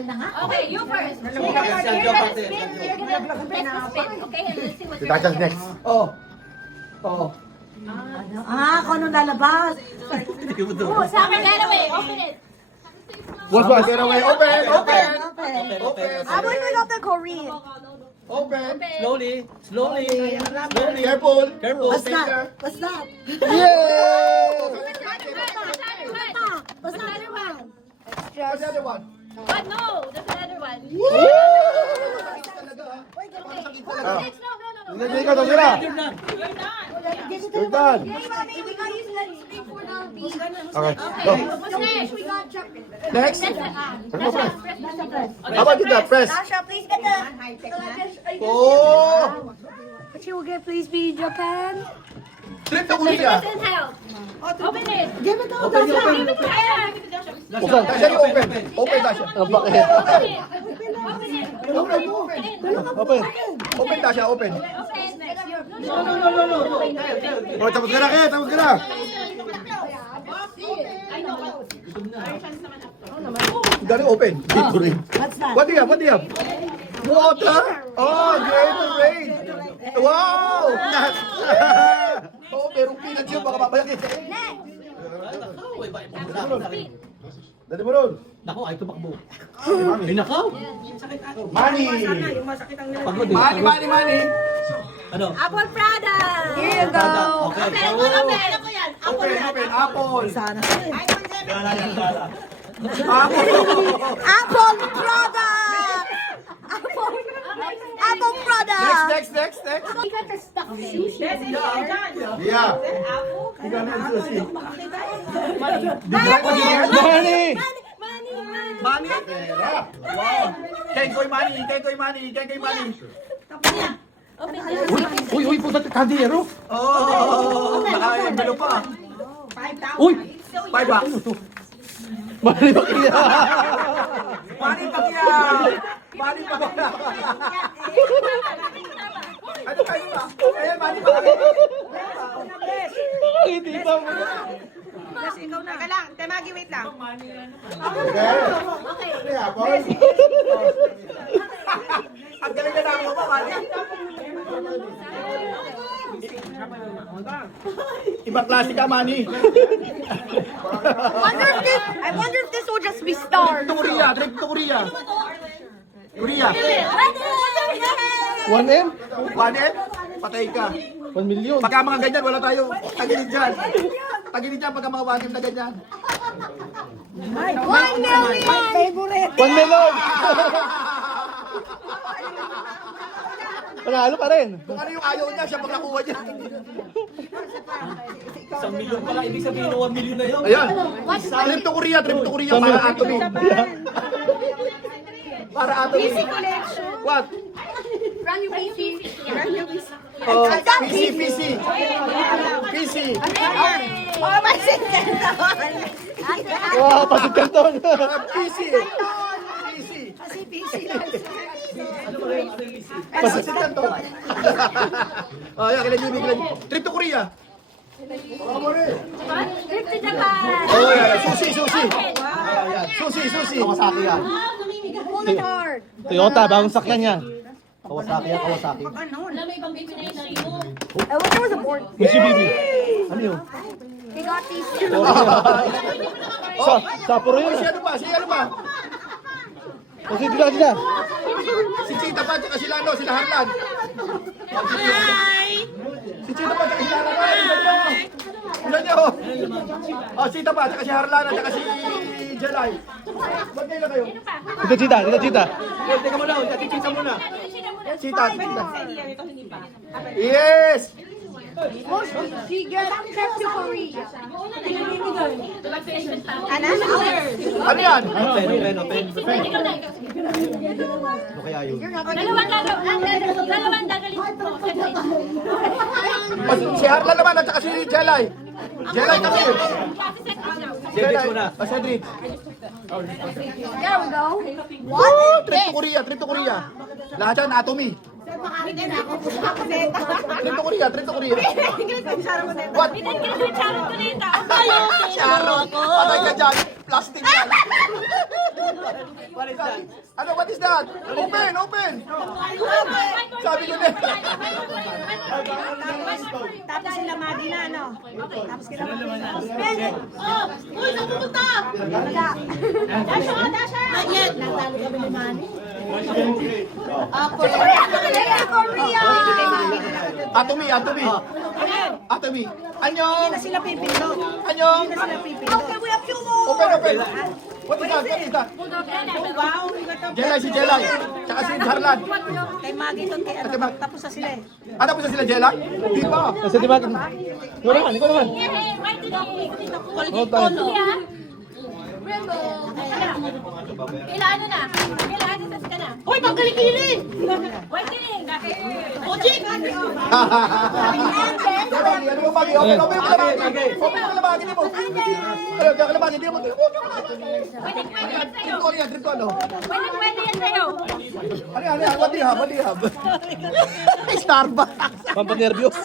Okay na nga. Okay, you first. You're gonna spin. Press the spin. Okay, and let's see what you're That's gonna next. Oh. Oh. Kung anong lalabas. Oh, sa akin, get away. Open it. What's one? Get away. Open. Open. Open. I'm going to the Korean. Open. Slowly, slowly, slowly. Careful. Careful. What's Take that? care. What's that? Yay! What's the other one? What's the other one? What? No, there's another one. Next, no. Hindi ka sila. You're done. You're done. Okay. Go. What's next? Next. How about you that? Press. Dasha, please get the... Oh! What you will get, please be Japan. Trip to Korea. Doesn't help. Open it. Give it to Open, Dasha. open. Give it to Dasha. Give it to Dasha. Buksan. Dasha, you open. Open, Dasha. Ang bakit? Open it. Open it. Open. Open. Open, Dasha. Open. Okay, next. Oh, tapos ka na kaya. Tapos ka na. Dali, open. Dito rin. What's that? What do you have? What do you have? Water? Oh, Gatorade. Wow! Oh, merong peanut yun. Baka mamaya kita. Dali mo ron. Nako, ay tumakbo. Ay, nakaw. Money. Pagod eh. Money. Ano? Apple Prada. Here you go. Okay. Open. Apple. Sana. Apple. Apple Prada. Apple Prada. Next. You got the stuff. Yeah. Money! Money? Wow. Kenkoy money. Uy, puta kandiyero. Oh, naka-envelope pa. Uy! 5 bucks. Money ba kaya? Money pa kaya. Ano kayo ba? Eh, money pa kaya. Hindi ba mo? Teka lang, Temagi, wait lang. Okay, Apple. Ang galing na namin mo, money. Ibang klase ka, money. I wonder if this will just be stars. Trip to Korea. Korea. 1M? 1M? Patay ka. 1 million. Pagka mga ganyan, wala tayo. Tagilid dyan. Pagka mga 1M na ganyan. 1 million. My favorite. 1 million! Panalo pa rin. Kung ano yung ayaw niya, siya pag nakuha niya. 1 million pala, ibig sabihin 1 million na yun. Ayan. Trip to Korea para Anthony. Para Anthony. What? Run your PC. Oh, PC. Oh, my sister. Wow, pasok kanton. PC. Pasok si Kanto. Oh, yan, kailan Jimmy. Trip to Korea. Trip to Japan. Oh, yan. Sushi. Sushi. Kawasaki yan. Pull the card. Toyota, bagong sakyan yan. Kawasaki yan, Kawasaki. Wala may ibang bibili na rin mo. I wish there was a board. Mitsubishi. Ano yun? He got these. Sapuro yun. Si ano ba? Kasi dila. Si Chita pa, tsaka sila Harlan. Si Chita pa, tsaka sila Harlan. Ilan nyo? Oh, Chita pa, tsaka si Harlan, tsaka si Jelay. Ba't kayo na kayo? Dito Chita. Teka muna, Chita muna. Chita. Yes! She got trip to Korea. Ano yan? Ano kaya yun? Dalawang dadalhin mo. Si Harlan naman, at saka si Jelay. Jelay kami. Cedric muna. Cedric. There we go. Trip to Korea. Lahat yan, anatomy. Trip to Korea. What? Charot ko nito. Charo. Patay ka dyan. Plastic yan. Ano, what is that? Open, open! Sabi ko na. Tapos sila Maggie na, ano? Tapos sila Maggie na. Uy, saan pupunta? Dasha, Dasha! Not yet. Natalo kami ni Manny. Korea! Atomy, Atomy. Atomy. Anyong. Sila pipindot. Anyong. Sila pipindot. Okay, we have two more. Open, open. What is that? What is that? Wow, Jelay, si Jelay. Tsaka si Harlan. kay Maggie doon, kay Ate ano, Mag. tapos na sila eh. Ano po sa sila, Jelay? Di ba? Kasi di ba? Ikaw naman, ikaw naman. Oh, tayo. Kailangan na. Kailangan na ka na. Uy, pagkalikili! Waiting! Ojik! Ano mo bagay? Open, open yung kalabagin. Open yung kalabagin mo. Ano, yung kalabagin mo. Pwede yan sa'yo. Drink ko yan, drink ko ano. Pwede yan sa'yo. Ano yan, what do you have? What do you have? Starbucks. Pampanervyos.